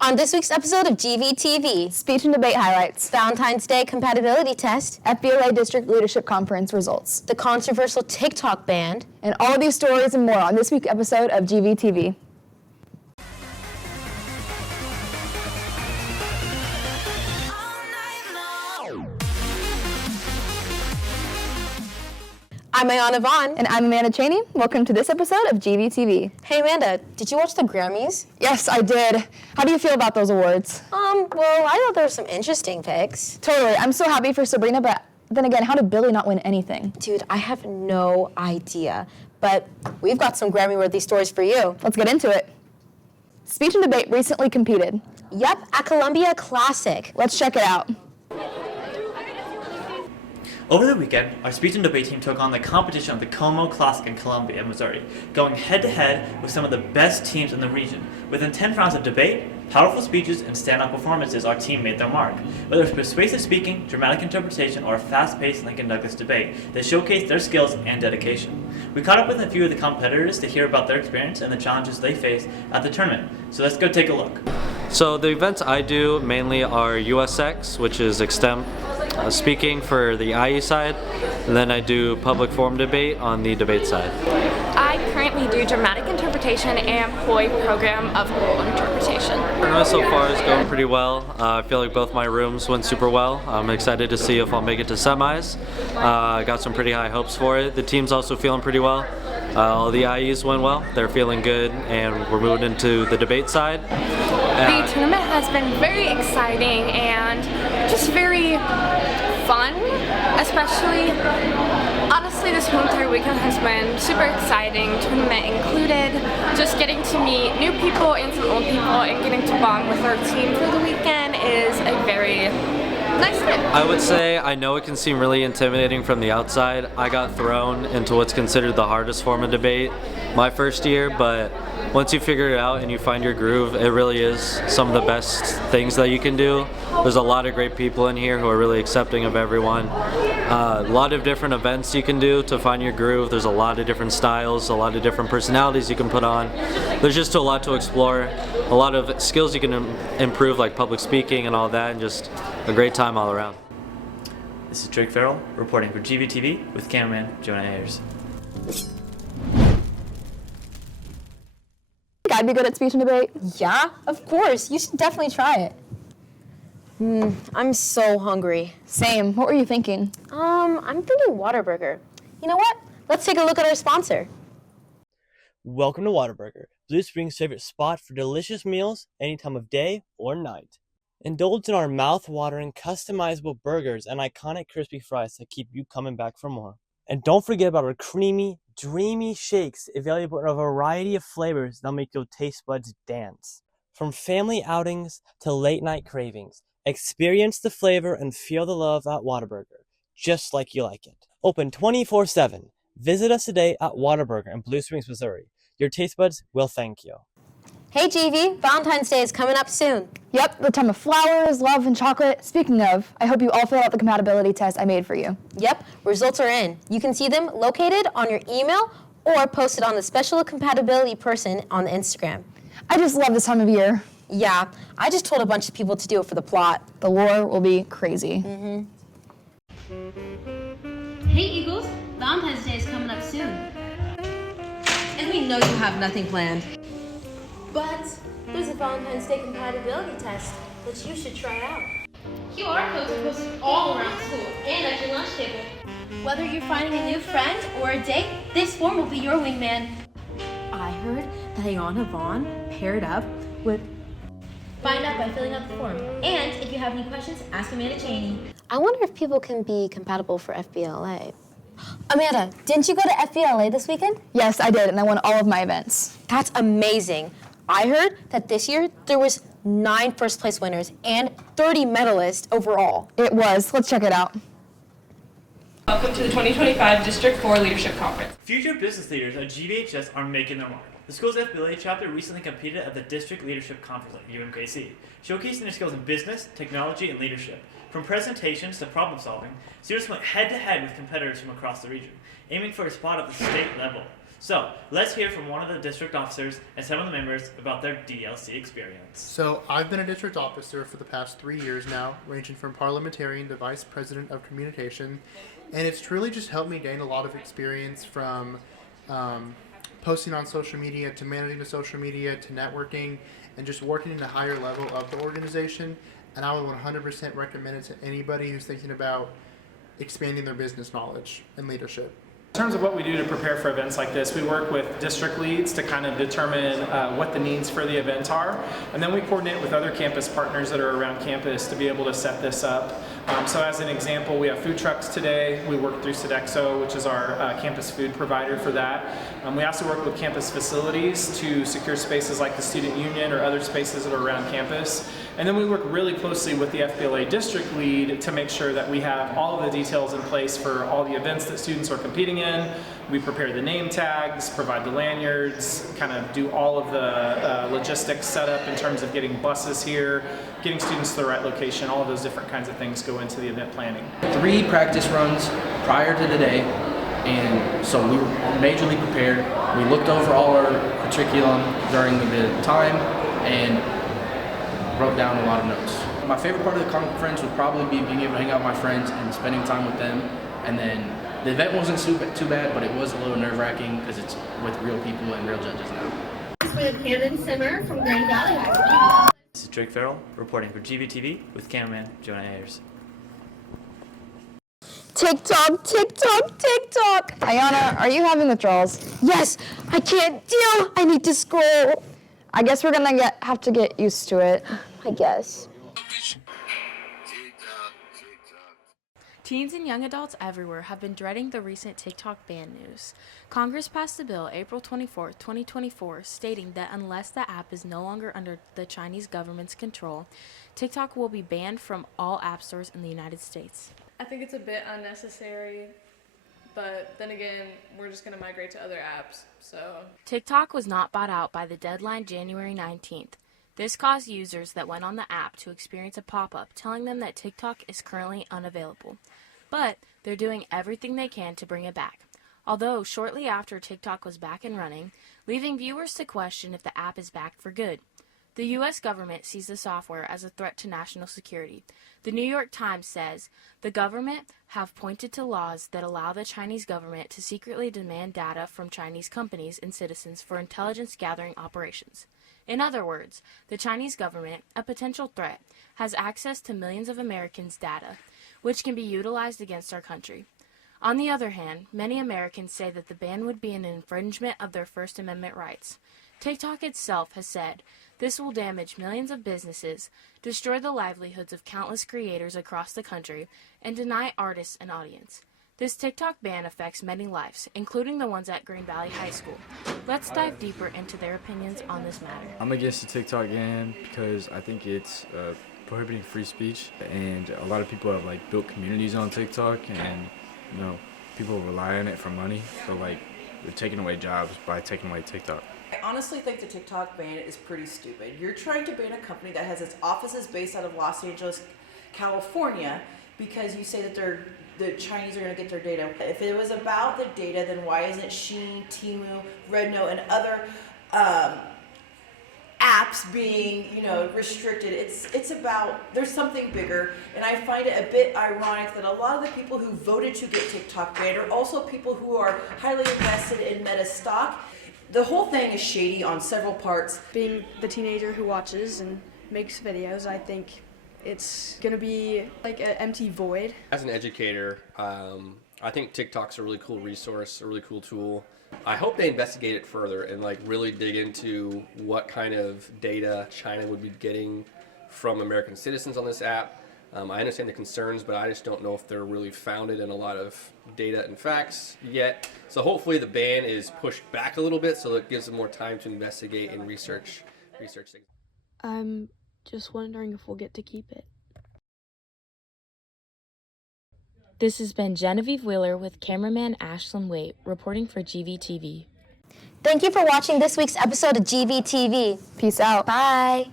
On this week's episode of Gvtv, speech and debate highlights, Valentine's Day compatibility test, FBLA District Leadership Conference results, the controversial TikTok ban, and all of these stories and more on this week's episode of Gvtv. I'm Ayannah Vaughn. And I'm Amanda Chaney. Welcome to this episode of Gvtv. Hey Amanda, did you watch the Grammys? Yes, I did. How do you feel about those awards? Well, I thought there were some interesting picks. Totally. I'm so happy for Sabrina, but then again, how did Billy not win anything? Dude, I have no idea. But we've got some Grammy-worthy stories for you. Let's get into it. Speech and debate recently competed. Yep, at Columbia Classic. Let's check it out. Over the weekend, our speech and debate team took on the competition of the Como Classic in Columbia, Missouri, going head-to-head with some of the best teams in the region. Within 10 rounds of debate, powerful speeches, and stand-up performances, our team made their mark. Whether it's persuasive speaking, dramatic interpretation, or a fast-paced Lincoln Douglas debate, they showcased their skills and dedication. We caught up with a few of the competitors to hear about their experience and the challenges they faced at the tournament. So let's go take a look. So the events I do mainly are USX, which is extemp speaking for the IE side, and then I do public forum debate on the debate side. I currently do dramatic interpretation and ploy program of oral interpretation. Tournament so far is going pretty well. I feel like both my rooms went super well. I'm excited to see if I'll make it to semis. I got some pretty high hopes for it. The team's also feeling pretty well. All the IEs went well. They're feeling good, and we're moving into the debate side. The tournament has been very exciting and just very fun, especially. Honestly, this whole entire weekend has been super exciting, tournament included. Just getting to meet new people and some old people and getting to bond with our team for the weekend is a very nice trip. I would say I know it can seem really intimidating from the outside. I got thrown into what's considered the hardest form of debate my first year, but once you figure it out and you find your groove, it really is some of the best things that you can do. There's a lot of great people in here who are really accepting of everyone. A lot of different events you can do to find your groove. There's a lot of different styles, a lot of different personalities you can put on. There's just a lot to explore, a lot of skills you can improve, like public speaking and all that, and just a great time all around. This is Ferrell reporting for Gvtv with cameraman Jonah Ayers. I'd be good at speech and debate. Yeah, of course. You should definitely try it. I'm so hungry. Same. What were you thinking? I'm thinking Whataburger. You know what? Let's take a look at our sponsor. Welcome to Whataburger, Blue Springs' favorite spot for delicious meals any time of day or night. Indulge in our mouth-watering, customizable burgers and iconic crispy fries that keep you coming back for more. And don't forget about our creamy, dreamy shakes available in a variety of flavors that'll make your taste buds dance. From family outings to late-night cravings, experience the flavor and feel the love at Whataburger, just like you like it. Open 24/7. Visit us today at Whataburger in Blue Springs, Missouri. Your taste buds will thank you. Hey GV, Valentine's Day is coming up soon. Yep, the time of flowers, love, and chocolate. Speaking of, I hope you all filled out the compatibility test I made for you. Yep, results are in. You can see them located on your email or posted on the special compatibility person on the Instagram. I just love this time of year. Yeah, I just told a bunch of people to do it for the plot. The lore will be crazy. Hey Eagles, Valentine's Day is coming up soon. And we know you have nothing planned. But there's a Valentine's Day compatibility test that you should try out. QR codes are posted all around school and at your lunch table. Whether you're finding a new friend or a date, this form will be your wingman. I heard that Ayannah Vaughn paired up with... Find out by filling out the form. And if you have any questions, ask Amanda Chaney. I wonder if people can be compatible for FBLA. Amanda, didn't you go to FBLA this weekend? Yes, I did, and I won all of my events. That's amazing. I heard that this year there was 9 first-place winners and 30 medalists overall. It was. Let's check it out. Welcome to the 2025 District 4 Leadership Conference. Future business leaders at GVHS are making their mark. The school's FBLA chapter recently competed at the District Leadership Conference at UMKC, showcasing their skills in business, technology, and leadership. From presentations to problem solving, students went head-to-head with competitors from across the region, aiming for a spot at the state level. So, let's hear from one of the district officers and some of the members about their DLC experience. So, I've been a district officer for the past 3 years now, ranging from parliamentarian to vice president of communication, and it's truly just helped me gain a lot of experience from posting on social media to managing the social media to networking and just working in a higher level of the organization. And I would 100% recommend it to anybody who's thinking about expanding their business knowledge and leadership. In terms of what we do to prepare for events like this, we work with district leads to kind of determine what the needs for the event are, and then we coordinate with other campus partners that are around campus to be able to set this up. So as an example, we have food trucks today. We work through Sodexo, which is our campus food provider for that. We also work with campus facilities to secure spaces like the student union or other spaces that are around campus. And then we work really closely with the FBLA district lead to make sure that we have all of the details in place for all the events that students are competing in. We prepare the name tags, provide the lanyards, kind of do all of the logistics setup in terms of getting buses here, getting students to the right location. All of those different kinds of things go into the event planning. 3 practice runs prior to today, and so we were majorly prepared. We looked over all our curriculum during the time and wrote down a lot of notes. My favorite part of the conference would probably be being able to hang out with my friends and spending time with them. And then the event wasn't too bad, but it was a little nerve-wracking because it's with real people and real judges now. With Camden Simmer from Grand Valley High School. This is Drake Ferrell reporting for Gvtv with cameraman Jonah Ayers. TikTok, TikTok, TikTok. Ayannah, are you having withdrawals? Yes, I can't deal. I need to scroll. I guess we're gonna have to get used to it. I guess. Teens and young adults everywhere have been dreading the recent TikTok ban news. Congress passed a bill April 24, 2024, stating that unless the app is no longer under the Chinese government's control, TikTok will be banned from all app stores in the United States. I think it's a bit unnecessary, but then again, we're just going to migrate to other apps, so. TikTok was not bought out by the deadline January 19th. This caused users that went on the app to experience a pop-up telling them that TikTok is currently unavailable. But they're doing everything they can to bring it back. Although shortly after TikTok was back and running, leaving viewers to question if the app is back for good. The U.S. government sees the software as a threat to national security. The New York Times says the government have pointed to laws that allow the Chinese government to secretly demand data from Chinese companies and citizens for intelligence gathering operations. In other words, the Chinese government, a potential threat, has access to millions of Americans' data, which can be utilized against our country. On the other hand, many Americans say that the ban would be an infringement of their First Amendment rights. TikTok itself has said this will damage millions of businesses, destroy the livelihoods of countless creators across the country, and deny artists an audience. This TikTok ban affects many lives, including the ones at Green Valley High School. Let's dive deeper into their opinions on this matter. I'm against the TikTok ban because I think it's prohibiting free speech, and a lot of people have built communities on TikTok, and people rely on it for money, but they're taking away jobs by taking away TikTok. I honestly think the TikTok ban is pretty stupid. You're trying to ban a company that has its offices based out of Los Angeles, California, because you say that the Chinese are going to get their data. If it was about the data, then why isn't Shein, Temu, Redno, and other apps being, restricted? It's about, there's something bigger, and I find it a bit ironic that a lot of the people who voted to get TikTok banned are also people who are highly invested in Meta stock. The whole thing is shady on several parts. Being the teenager who watches and makes videos, I think it's going to be like an empty void. As an educator, I think TikTok's a really cool resource, a really cool tool. I hope they investigate it further and really dig into what kind of data China would be getting from American citizens on this app. I understand the concerns, but I just don't know if they're really founded in a lot of data and facts yet. So hopefully the ban is pushed back a little bit so it gives them more time to investigate and research things. I'm just wondering if we'll get to keep it. This has been Genevieve Wheeler with cameraman Ashlyn Waite reporting for GVTV. Thank you for watching this week's episode of GVTV. Peace out. Bye.